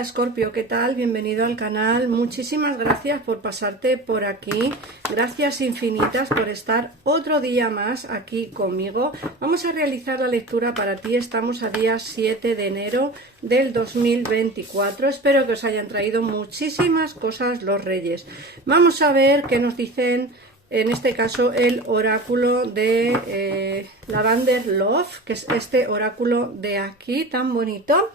Hola Escorpio, ¿qué tal? Bienvenido al canal. Muchísimas gracias por pasarte por aquí. Gracias infinitas por estar otro día más aquí conmigo. Vamos a realizar la lectura para ti. Estamos a día 7 de enero del 2024. Espero que os hayan traído muchísimas cosas los Reyes. Vamos a ver qué nos dicen, en este caso, el oráculo de Lavender Love, que es este oráculo de aquí, tan bonito.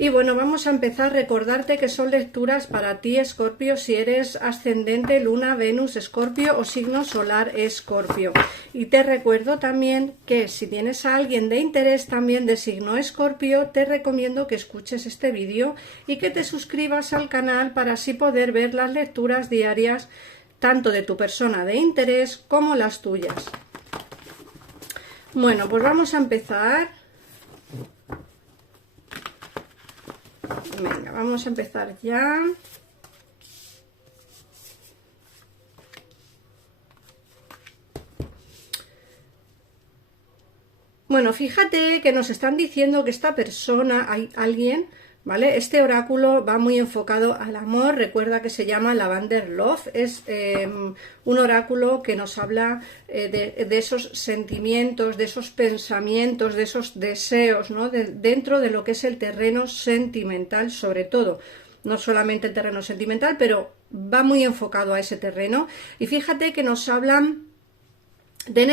Y bueno, vamos a empezar. Recordarte que son lecturas para ti, Escorpio, si eres ascendente, luna, Venus, Escorpio o signo solar Escorpio. Y te recuerdo también que si tienes a alguien de interés también de signo Escorpio, te recomiendo que escuches este vídeo y que te suscribas al canal para así poder ver las lecturas diarias tanto de tu persona de interés como las tuyas. Bueno, pues vamos a empezar. Venga, vamos a empezar ya. Bueno, fíjate que nos están diciendo que esta persona, hay alguien, ¿vale? Este oráculo va muy enfocado al amor. Recuerda que se llama Lavender Love. Es un oráculo que nos habla de esos sentimientos, de esos pensamientos, de esos deseos, ¿no? Dentro de lo que es el terreno sentimental, sobre todo. No solamente el terreno sentimental, pero va muy enfocado a ese terreno. Y fíjate que nos hablan de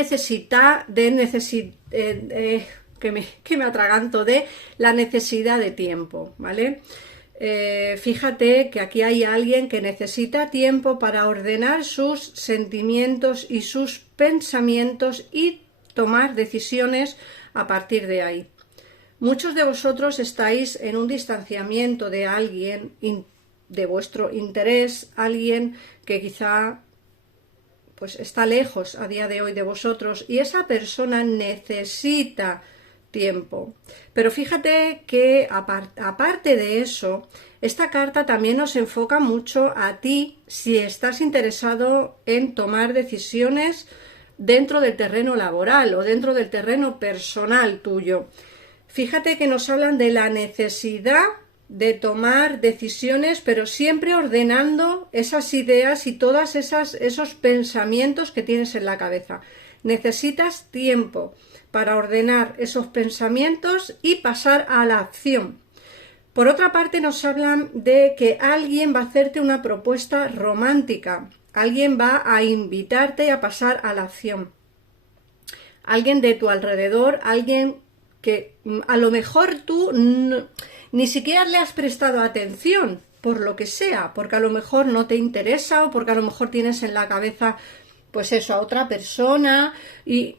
que me atraganto, de la necesidad de tiempo, ¿vale? Fíjate que aquí hay alguien que necesita tiempo para ordenar sus sentimientos y sus pensamientos y tomar decisiones a partir de ahí. Muchos de vosotros estáis en un distanciamiento de alguien de vuestro interés, alguien que quizá pues está lejos a día de hoy de vosotros, y esa persona necesita tiempo. Pero fíjate que aparte de eso, esta carta también nos enfoca mucho a ti si estás interesado en tomar decisiones dentro del terreno laboral o dentro del terreno personal tuyo. Fíjate que nos hablan de la necesidad de tomar decisiones, pero siempre ordenando esas ideas y todas esos pensamientos que tienes en la cabeza. Necesitas tiempo para ordenar esos pensamientos y pasar a la acción. Por otra parte, nos hablan de que alguien va a hacerte una propuesta romántica, alguien va a invitarte a pasar a la acción. Alguien de tu alrededor, alguien que a lo mejor tú ni siquiera le has prestado atención, por lo que sea, porque a lo mejor no te interesa o porque a lo mejor tienes en la cabeza, pues eso, a otra persona y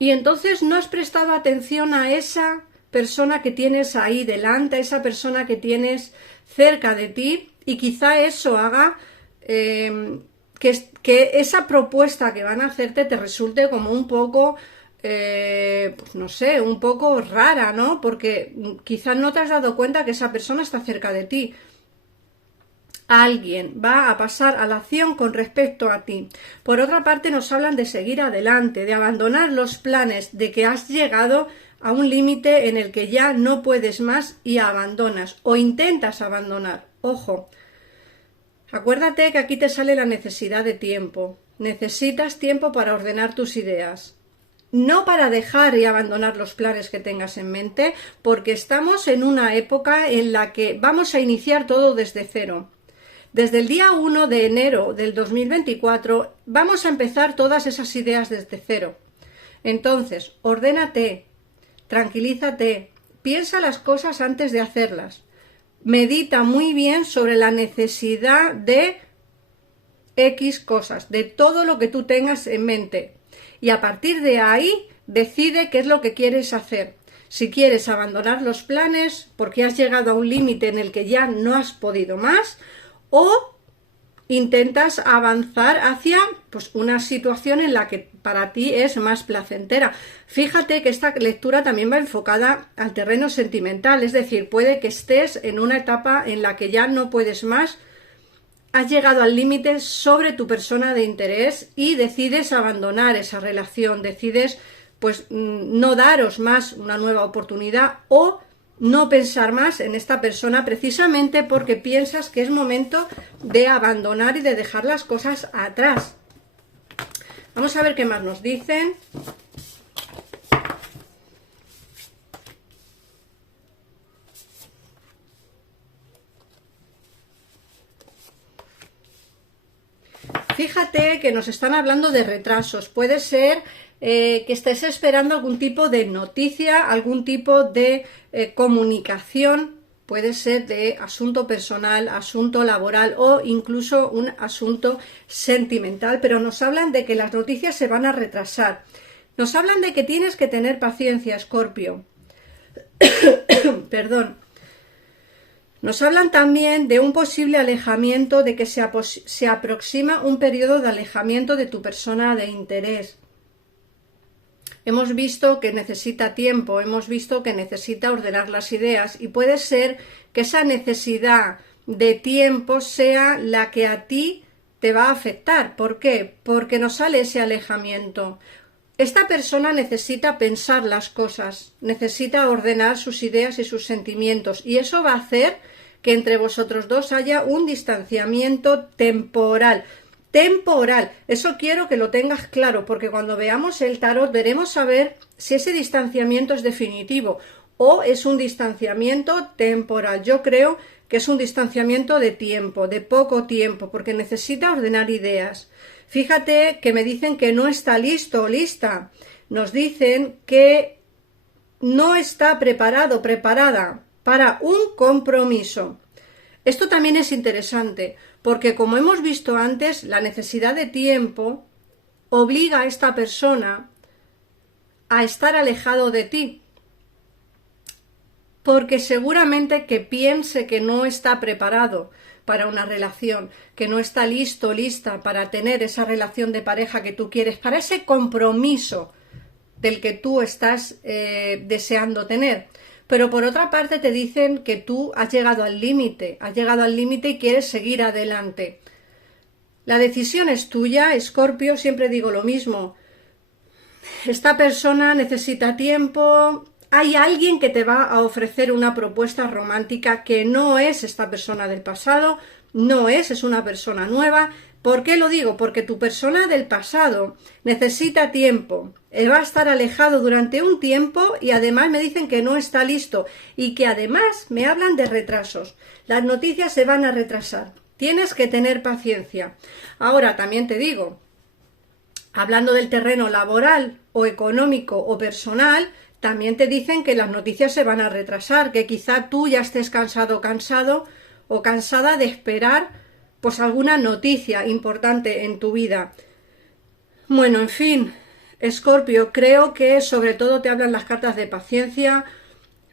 entonces no has prestado atención a esa persona que tienes ahí delante, a esa persona que tienes cerca de ti, y quizá eso haga que esa propuesta que van a hacerte te resulte como un poco pues no sé, un poco rara, ¿no? Porque quizás no te has dado cuenta que esa persona está cerca de ti. Alguien va a pasar a la acción con respecto a ti. Por otra parte, nos hablan de seguir adelante, de abandonar los planes, de que has llegado a un límite en el que ya no puedes más y abandonas o intentas abandonar. Ojo, acuérdate que aquí te sale la necesidad de tiempo. Necesitas tiempo para ordenar tus ideas. No para dejar y abandonar los planes que tengas en mente, porque estamos en una época en la que vamos a iniciar todo desde cero. Desde el día 1 de enero del 2024 vamos a empezar todas esas ideas desde cero. Entonces, ordénate, tranquilízate, piensa las cosas antes de hacerlas. Medita muy bien sobre la necesidad de X cosas, de todo lo que tú tengas en mente. Y a partir de ahí decide qué es lo que quieres hacer. Si quieres abandonar los planes porque has llegado a un límite en el que ya no has podido más, o intentas avanzar hacia pues una situación en la que para ti es más placentera. Fíjate que esta lectura también va enfocada al terreno sentimental, es decir, puede que estés en una etapa en la que ya no puedes más. Has llegado al límite sobre tu persona de interés y decides abandonar esa relación, decides pues no daros más una nueva oportunidad o no pensar más en esta persona precisamente porque piensas que es momento de abandonar y de dejar las cosas atrás. Vamos a ver qué más nos dicen. Fíjate que nos están hablando de retrasos. Puede ser que estés esperando algún tipo de noticia, algún tipo de comunicación. Puede ser de asunto personal, asunto laboral o incluso un asunto sentimental. Pero nos hablan de que las noticias se van a retrasar. Nos hablan de que tienes que tener paciencia, Escorpio. Perdón. Nos hablan también de un posible alejamiento, de que se aproxima un periodo de alejamiento de tu persona de interés. Hemos visto que necesita tiempo, hemos visto que necesita ordenar las ideas y puede ser que esa necesidad de tiempo sea la que a ti te va a afectar. ¿Por qué? Porque nos sale ese alejamiento. Esta persona necesita pensar las cosas, necesita ordenar sus ideas y sus sentimientos y eso va a hacer que entre vosotros dos haya un distanciamiento temporal. Temporal, eso quiero que lo tengas claro porque cuando veamos el tarot veremos a ver si ese distanciamiento es definitivo o es un distanciamiento temporal. Yo creo que es un distanciamiento de tiempo, de poco tiempo, porque necesita ordenar ideas. Fíjate que me dicen que no está listo o lista. Nos dicen que no está preparado, preparada para un compromiso. Esto también es interesante, porque como hemos visto antes, la necesidad de tiempo obliga a esta persona a estar alejado de ti, porque seguramente que piense que no está preparado para una relación, que no está listo, lista para tener esa relación de pareja que tú quieres, para ese compromiso del que tú estás deseando tener. Pero por otra parte te dicen que tú has llegado al límite y quieres seguir adelante. La decisión es tuya, Escorpio, siempre digo lo mismo. Esta persona necesita tiempo. Hay alguien que te va a ofrecer una propuesta romántica que no es esta persona del pasado, es una persona nueva. ¿Por qué lo digo? Porque tu persona del pasado necesita tiempo, va a estar alejado durante un tiempo y además me dicen que no está listo y que además me hablan de retrasos. Las noticias se van a retrasar, tienes que tener paciencia. Ahora también te digo, hablando del terreno laboral o económico o personal, también te dicen que las noticias se van a retrasar, que quizá tú ya estés cansado o cansada de esperar pues alguna noticia importante en tu vida. Bueno, en fin, Escorpio, creo que sobre todo te hablan las cartas de paciencia.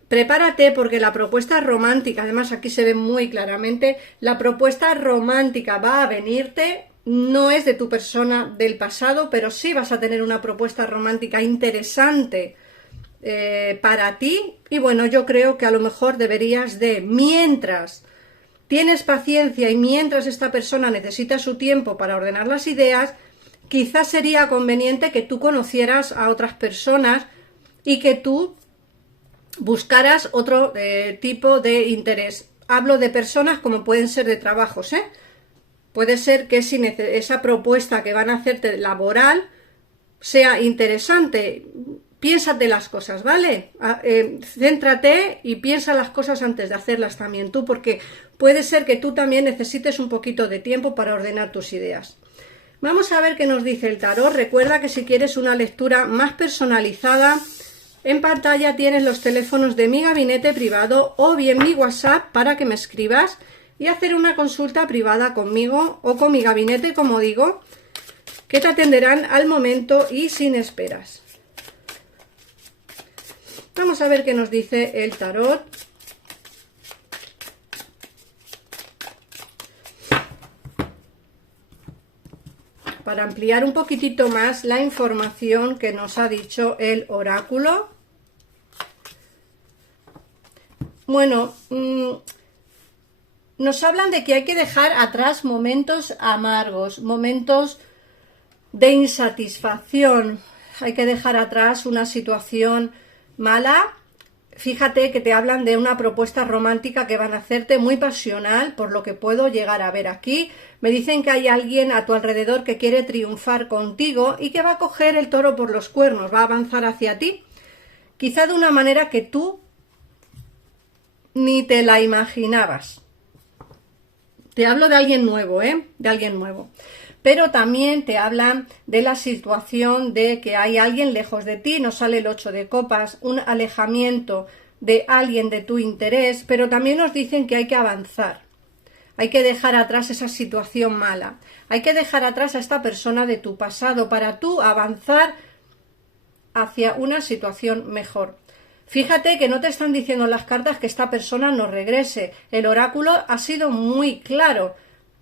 Prepárate porque la propuesta romántica, además aquí se ve muy claramente, la propuesta romántica va a venirte, no es de tu persona del pasado, pero sí vas a tener una propuesta romántica interesante para ti. Y bueno, yo creo que a lo mejor deberías mientras tienes paciencia y mientras esta persona necesita su tiempo para ordenar las ideas, quizás sería conveniente que tú conocieras a otras personas y que tú buscaras otro tipo de interés. Hablo de personas como pueden ser de trabajos, ¿eh? Puede ser que si esa propuesta que van a hacerte laboral sea interesante. Piénsate las cosas, ¿vale? Céntrate y piensa las cosas antes de hacerlas también tú, porque puede ser que tú también necesites un poquito de tiempo para ordenar tus ideas. Vamos a ver qué nos dice el tarot. Recuerda que si quieres una lectura más personalizada, en pantalla tienes los teléfonos de mi gabinete privado o bien mi WhatsApp para que me escribas y hacer una consulta privada conmigo o con mi gabinete, como digo, que te atenderán al momento y sin esperas. Vamos a ver qué nos dice el tarot. Para ampliar un poquitito más la información que nos ha dicho el oráculo. Bueno, nos hablan de que hay que dejar atrás momentos amargos, momentos de insatisfacción. Hay que dejar atrás una situación mala. fíjate que te hablan de una propuesta romántica que van a hacerte muy pasional, por lo que puedo llegar a ver aquí. Me dicen que hay alguien a tu alrededor que quiere triunfar contigo y que va a coger el toro por los cuernos, va a avanzar hacia ti, quizá de una manera que tú ni te la imaginabas. Te hablo de alguien nuevo, de alguien nuevo. Pero también te hablan de la situación de que hay alguien lejos de ti, nos sale el 8 de copas, un alejamiento de alguien de tu interés, pero también nos dicen que hay que avanzar, hay que dejar atrás esa situación mala, hay que dejar atrás a esta persona de tu pasado para tú avanzar hacia una situación mejor. Fíjate que no te están diciendo las cartas que esta persona no regrese, el oráculo ha sido muy claro.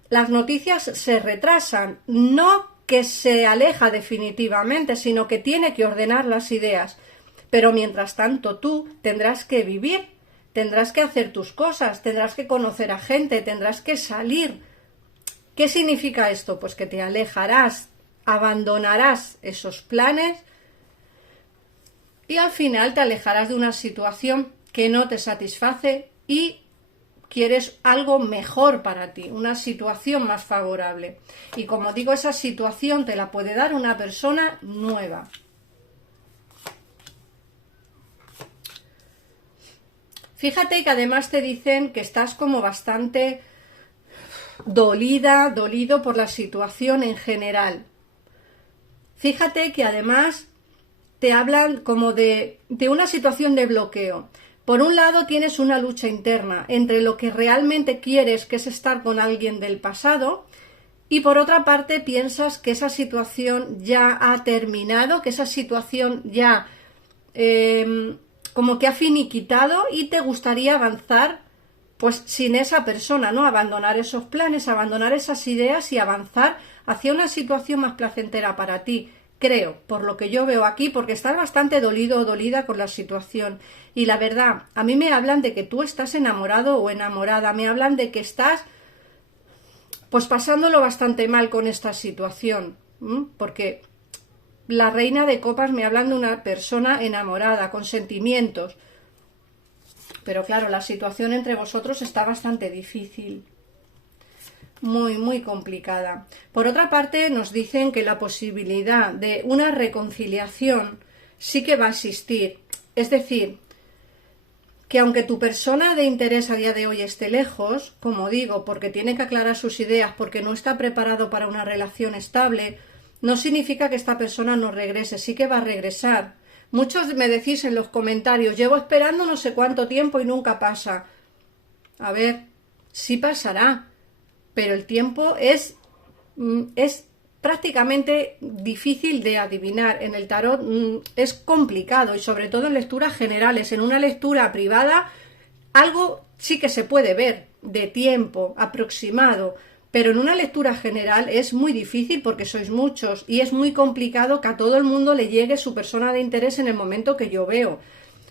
Las noticias se retrasan, no que se aleja definitivamente, sino que tiene que ordenar las ideas. Pero mientras tanto tú tendrás que vivir, tendrás que hacer tus cosas, tendrás que conocer a gente, tendrás que salir. ¿Qué significa esto? Pues que te alejarás, abandonarás esos planes y al final te alejarás de una situación que no te satisface y quieres algo mejor para ti, una situación más favorable. Y como digo, esa situación te la puede dar una persona nueva. Fíjate que además te dicen que estás como bastante dolido por la situación en general. Fíjate que además te hablan como de una situación de bloqueo. Por un lado tienes una lucha interna entre lo que realmente quieres, que es estar con alguien del pasado, y por otra parte piensas que esa situación ya ha terminado, que esa situación ya como que ha finiquitado y te gustaría avanzar pues sin esa persona, ¿no? Abandonar esos planes, abandonar esas ideas y avanzar hacia una situación más placentera para ti. Creo, por lo que yo veo aquí, porque estás bastante dolido o dolida con la situación. Y la verdad, a mí me hablan de que tú estás enamorado o enamorada, me hablan de que estás pues pasándolo bastante mal con esta situación, porque la reina de copas me hablan de una persona enamorada, con sentimientos. Pero claro, la situación entre vosotros está bastante difícil. Muy complicada. Por otra parte, nos dicen que la posibilidad de una reconciliación sí que va a existir. Es decir, que aunque tu persona de interés a día de hoy esté lejos, como digo, porque tiene que aclarar sus ideas, porque no está preparado para una relación estable, no significa que esta persona no regrese, sí que va a regresar. Muchos me decís en los comentarios, llevo esperando no sé cuánto tiempo y nunca pasa. A ver, sí pasará. Pero el tiempo es prácticamente difícil de adivinar. En el tarot es complicado y sobre todo en lecturas generales. En una lectura privada algo sí que se puede ver de tiempo aproximado, pero en una lectura general es muy difícil porque sois muchos y es muy complicado que a todo el mundo le llegue su persona de interés en el momento que yo veo.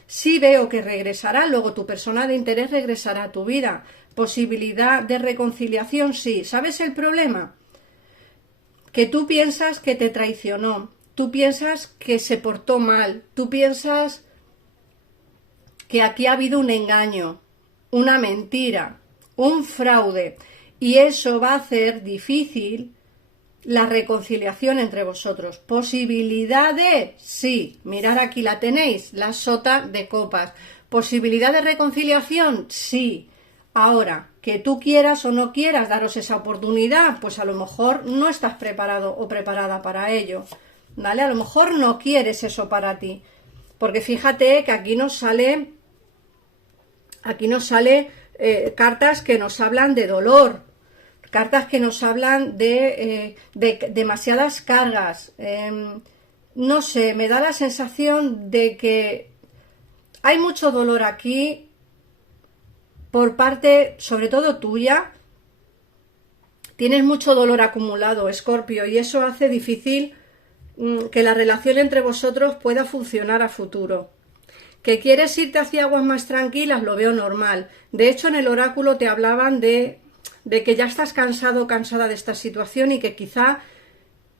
Sí veo que regresará, luego tu persona de interés regresará a tu vida. Posibilidad de reconciliación, sí. ¿Sabes el problema? Que tú piensas que te traicionó, tú piensas que se portó mal, tú piensas que aquí ha habido un engaño, una mentira, un fraude, y eso va a hacer difícil la reconciliación entre vosotros. ¿Posibilidad de? Sí. Mirad, aquí la tenéis, la sota de copas. ¿Posibilidad de reconciliación? Sí. Ahora, que tú quieras o no quieras daros esa oportunidad, pues a lo mejor no estás preparado o preparada para ello, ¿vale? A lo mejor no quieres eso para ti, porque fíjate que aquí nos sale cartas que nos hablan de dolor, cartas que nos hablan de demasiadas cargas. No sé, me da la sensación de que hay mucho dolor aquí por parte, sobre todo tuya. Tienes mucho dolor acumulado, Escorpio, y eso hace difícil que la relación entre vosotros pueda funcionar a futuro. Que quieres irte hacia aguas más tranquilas, lo veo normal. De hecho, en el oráculo te hablaban de que ya estás cansado o cansada de esta situación y que quizá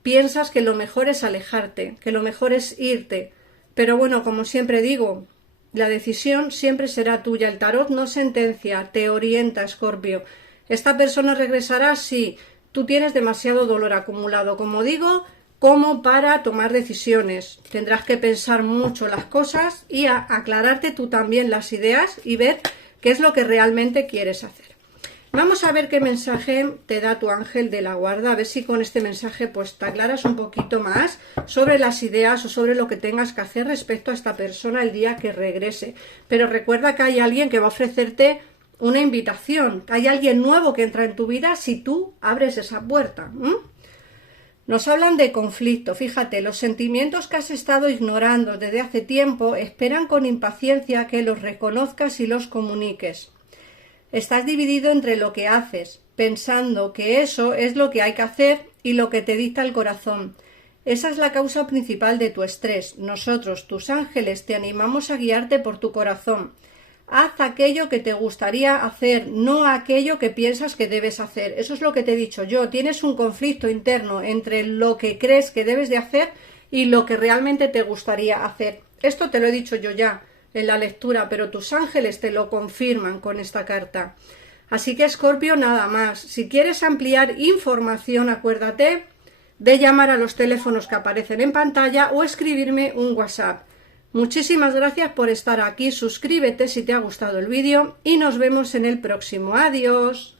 piensas que lo mejor es alejarte, que lo mejor es irte. Pero bueno, como siempre digo, la decisión siempre será tuya. El tarot no sentencia, te orienta, Escorpio. ¿Esta persona regresará? Sí. Tú tienes demasiado dolor acumulado, como digo, como para tomar decisiones. Tendrás que pensar mucho las cosas y aclararte tú también las ideas y ver qué es lo que realmente quieres hacer. Vamos a ver qué mensaje te da tu ángel de la guarda, a ver si con este mensaje pues te aclaras un poquito más sobre las ideas o sobre lo que tengas que hacer respecto a esta persona el día que regrese. Pero recuerda que hay alguien que va a ofrecerte una invitación, hay alguien nuevo que entra en tu vida si tú abres esa puerta. Nos hablan de conflicto. Fíjate, los sentimientos que has estado ignorando desde hace tiempo esperan con impaciencia que los reconozcas y los comuniques. Estás dividido entre lo que haces, pensando que eso es lo que hay que hacer y lo que te dicta el corazón. Esa es la causa principal de tu estrés. Nosotros, tus ángeles, te animamos a guiarte por tu corazón. Haz aquello que te gustaría hacer, no aquello que piensas que debes hacer. Eso es lo que te he dicho yo. Tienes un conflicto interno entre lo que crees que debes de hacer y lo que realmente te gustaría hacer. Esto te lo he dicho yo ya en la lectura, pero tus ángeles te lo confirman con esta carta. Así que, Escorpio, nada más. Si quieres ampliar información, acuérdate de llamar a los teléfonos que aparecen en pantalla o escribirme un WhatsApp. Muchísimas gracias por estar aquí, suscríbete si te ha gustado el vídeo y nos vemos en el próximo. Adiós.